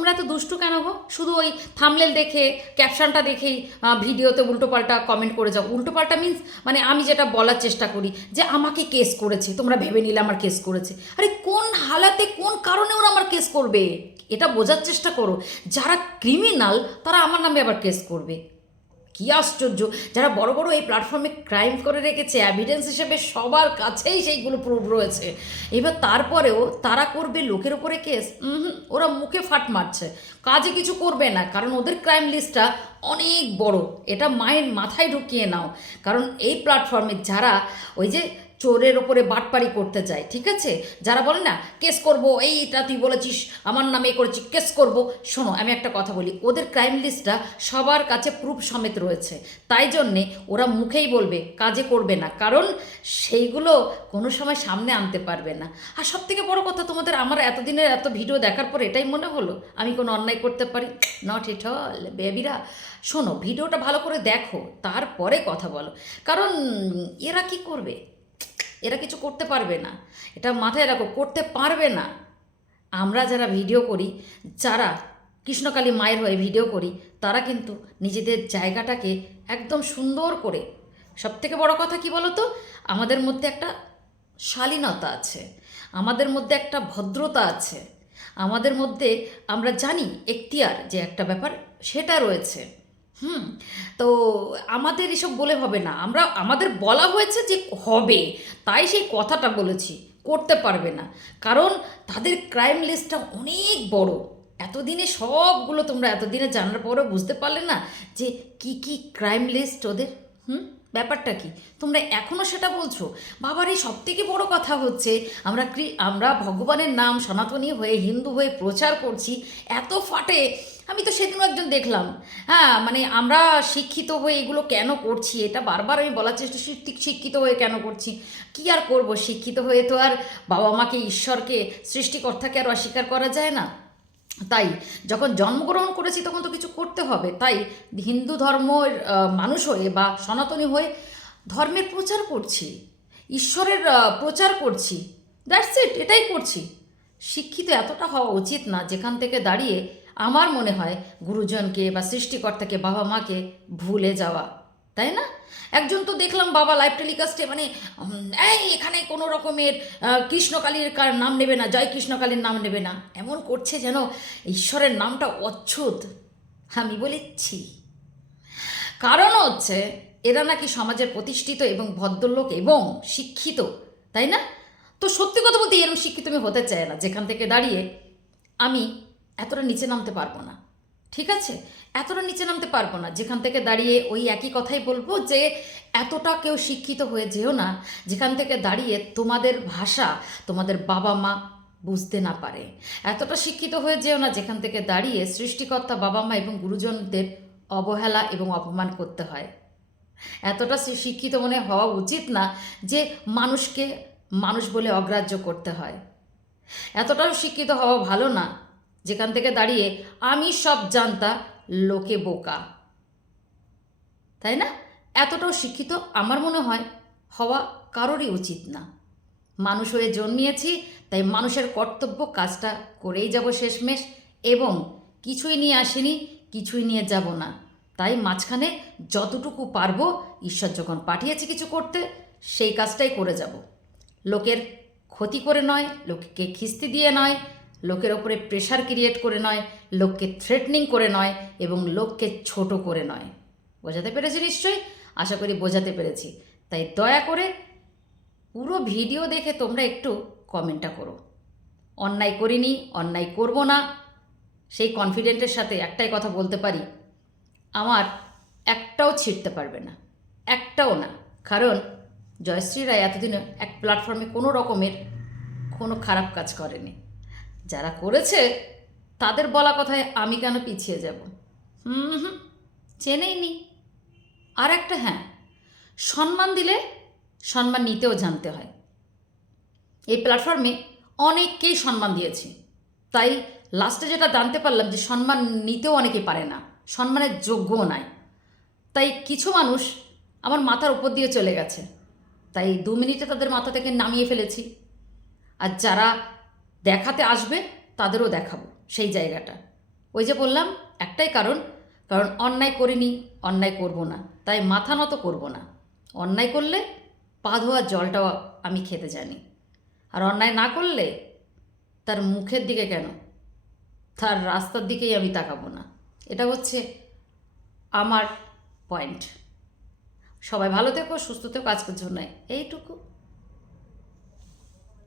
তোমরা এত দুষ্টু কেন গো? শুধু ওই থামলেল দেখে ক্যাপশনটা দেখেই ভিডিওতে উল্টোপাল্টা কমেন্ট করে যাও। উল্টোপাল্টা মিন্স মানে আমি যেটা বলার চেষ্টা করি যে আমাকে কেস করেছে। তোমরা ভেবে নিলে আমার কেস করেছে। আরে কোন হালাতে, কোন কারণে ওরা আমার কেস করবে? এটা বোঝার চেষ্টা করো। যারা ক্রিমিনাল তারা আমার নামে আবার কেস করবে। কি আশ্চর্য? যারা বড় বড় এই প্ল্যাটফর্মে ক্রাইম করে রেখেছে অ্যাভিডেন্স হিসেবে সবার কাছেই সেইগুলো প্রুভ রয়েছে। এবার তারপরেও তারা করবে লোকের ওপরে কেস ওরা মুখে ফাট মারছে। কাজে কিছু করবে না, কারণ ওদের ক্রাইম লিস্টটা অনেক বড়। এটা মায়ের মাথায় ঢুকিয়ে নাও। কারণ এই প্ল্যাটফর্মে যারা ওই যে চোরের ওপরে বাটপাড়ি করতে যায় ঠিক আছে? যারা বলে না, কেস করব এইটা তুই বলেছিস, আমার নামে এ করেছিস, কেস করব। শোনো, আমি একটা কথা বলি, ওদের ক্রাইম লিস্টটা সবার কাছে প্রুফ সমেত রয়েছে। তাই জন্যে ওরা মুখেই বলবে, কাজে করবে না। কারণ সেইগুলো কোনো সময় সামনে আনতে পারবে না। আর সব থেকে বড় কথা, তোমাদের আমার এতদিনের এত ভিডিও দেখার পর এটাই মনে হলো, আমি কোনো অন্যায় করতে পারি? নট ইট অল বেবিরা শোনো, ভিডিওটা ভালো করে দেখো, তারপরে কথা বলো। কারণ, এরা কি করবে? এরা কিছু করতে পারবে না। এটা মাথায় রাখো, করতে পারবে না। আমরা যারা ভিডিও করি, যারা কৃষ্ণকালী মায়ের হয়ে ভিডিও করি, তারা কিন্তু নিজেদের জায়গাটাকে একদম সুন্দর করে সব থেকে বড় কথা কি বলো তো আমাদের মধ্যে একটা শালীনতা আছে, আমাদের মধ্যে একটা ভদ্রতা আছে, আমাদের মধ্যে আমরা জানি, এখতিয়ার যে একটা ব্যাপার, সেটা রয়েছে। হুম, তো আমাদের এসব বলে হবে না। আমরা, আমাদের বলা হয়েছে যে হবে, তাই সেই কথাটা বলেছি, করতে পারবে না। কারণ তাদের ক্রাইম লিস্টটা অনেক বড়। এতদিনে সবগুলো তোমরা এতদিনে জানার পরেও বুঝতে পারলে না যে কি কি ক্রাইম লিস্ট ওদের? হুম, ব্যাপারটা কি? তোমরা এখনও সেটা বলছো? বাবার এই সব থেকে বড় কথা হচ্ছে, আমরা আমরা ভগবানের নাম সনাতনী হয়ে হিন্দু হয়ে প্রচার করছি, এত ফাটে আমি তো সেদিনও একজন দেখলাম। হ্যাঁ মানে আমরা শিক্ষিত হয়ে এগুলো কেন করছি? এটা বারবার আমি বলার চেষ্টা শিক্ষি- শিক্ষিত হয়ে কেন করছি? কি আর করব? শিক্ষিত হয়ে তো আর বাবা মাকে ঈশ্বরকে, সৃষ্টিকর্তাকে আর অস্বীকার করা যায় না। তাই যখন জন্মগ্রহণ করেছি তখন তো কিছু করতে হবে। তাই হিন্দু ধর্মের মানুষ হয়ে বা সনাতনী হয়ে ধর্মের প্রচার করছি। ঈশ্বরের প্রচার করছি। দ্যাটস ইট, এটাই করছি। শিক্ষিত এতটা হওয়া উচিত না। যেখান থেকে দাঁড়িয়ে আমার মনে হয় গুরুজনকে বা সৃষ্টিকর্তাকে বাবা মাকে ভুলে যাওয়া, তাই না? একজন তো দেখলাম বাবা লাইভ টেলিকাস্টে মানে এই এখানে কোনো রকমের কৃষ্ণকালীর কার নাম নেবে না, জয় কৃষ্ণকালীর নাম নেবে না, এমন করছে যেন ঈশ্বরের নামটা অচ্ছুত। আমি বলেছি কারণ হচ্ছে, এরা নাকি সমাজের প্রতিষ্ঠিত এবং ভদ্রলোক এবং শিক্ষিত, তাই না? তো সত্যি কথা বলতে এরকম শিক্ষিত আমি হতে চাই না। যেখান থেকে দাঁড়িয়ে আমি এতটা নিচে নামতে পারব না। ঠিক আছে? এতটা নিচে নামতে পারব না। যেখান থেকে দাঁড়িয়ে ওই একই কথাই বলব যে, এতটা কেউ শিক্ষিত হয়ে যেও না, যেখান থেকে দাঁড়িয়ে তোমাদের ভাষা তোমাদের বাবা মা বুঝতে না পারে। এতটা শিক্ষিত হয়ে যেও না, যেখান থেকে দাঁড়িয়ে সৃষ্টিকর্তা বাবা মা এবং গুরুজনদের অবহেলা এবং অপমান করতে হয়। এতটা শিক্ষিত মনে হওয়া উচিত না যে, মানুষকে মানুষ বলে অগ্রাহ্য করতে হয়। এতটাও শিক্ষিত হওয়া ভালো না যেখান থেকে দাঁড়িয়ে আমি সব জানতা, লোকে বোকা। তাই না? এতটাও শিক্ষিত আমার মনে হয় হওয়া কারোরই উচিত না। মানুষ হয়ে জন্মিয়েছি, তাই মানুষের কর্তব্য কাজটা করেই যাব শেষমেশ এবং কিছুই নিয়ে আসিনি, কিছুই নিয়ে যাব না। তাই মাঝখানে যতটুকু পারব ঈশ্বর যখন পাঠিয়েছে কিছু করতে, সেই কাজটাই করে যাব। লোকের ক্ষতি করে নয়, লোককে খিস্তি দিয়ে নয় লোকের ওপরে প্রেশার ক্রিয়েট করে নয়, লোককে থ্রেটনিং করে নয় এবং লোককে ছোট করে নয়। বোঝাতে পেরেছি নিশ্চয়ই? আশা করি বোঝাতে পেরেছি। তাই দয়া করে পুরো ভিডিও দেখে তোমরা একটু কমেন্টটা করো। অন্যায় করিনি, অন্যায় করব না। সেই কনফিডেন্টের সাথে একটাই কথা বলতে পারি, আমার একটাও ছিটতে পারবে না। একটাও না। কারণ জয়শ্রী রায় এতদিন এক প্ল্যাটফর্মে কোনো রকমের কোনো খারাপ কাজ করেনি। যারা করেছে, তাদের বলা কথায় আমি কেন পিছিয়ে যাব? হুম হুম, চেনেই নি। আর একটা হ্যাঁ সম্মান দিলে সম্মান নিতেও জানতে হয়। এই প্ল্যাটফর্মে অনেককেই সম্মান দিয়েছি। তাই লাস্টে যেটা জানতে পারলাম যে সম্মান নিতেও অনেকে পারে না, সম্মানের যোগ্যও নাই। তাই কিছু মানুষ আমার মাথার উপর দিয়ে চলে গেছে। তাই দু মিনিটে তাদের মাথা থেকে নামিয়ে ফেলেছি। আর যারা দেখাতে আসবে, তাদেরও দেখাবো সেই জায়গাটা। ওই যে বললাম, একটাই কারণ কারণ অন্যায় করিনি, অন্যায় করব না। তাই মাথা নত করব না। অন্যায় করলে পা ধোয়ার জলটাও আমি খেতে জানি। আর অন্যায় না করলে তার মুখের দিকে কেন? তার রাস্তার দিকেই আমি তাকাবো না। এটা হচ্ছে আমার পয়েন্ট। সবাই ভালো থেকো, সুস্থ থেকো, আজকের জন্য এইটুকু।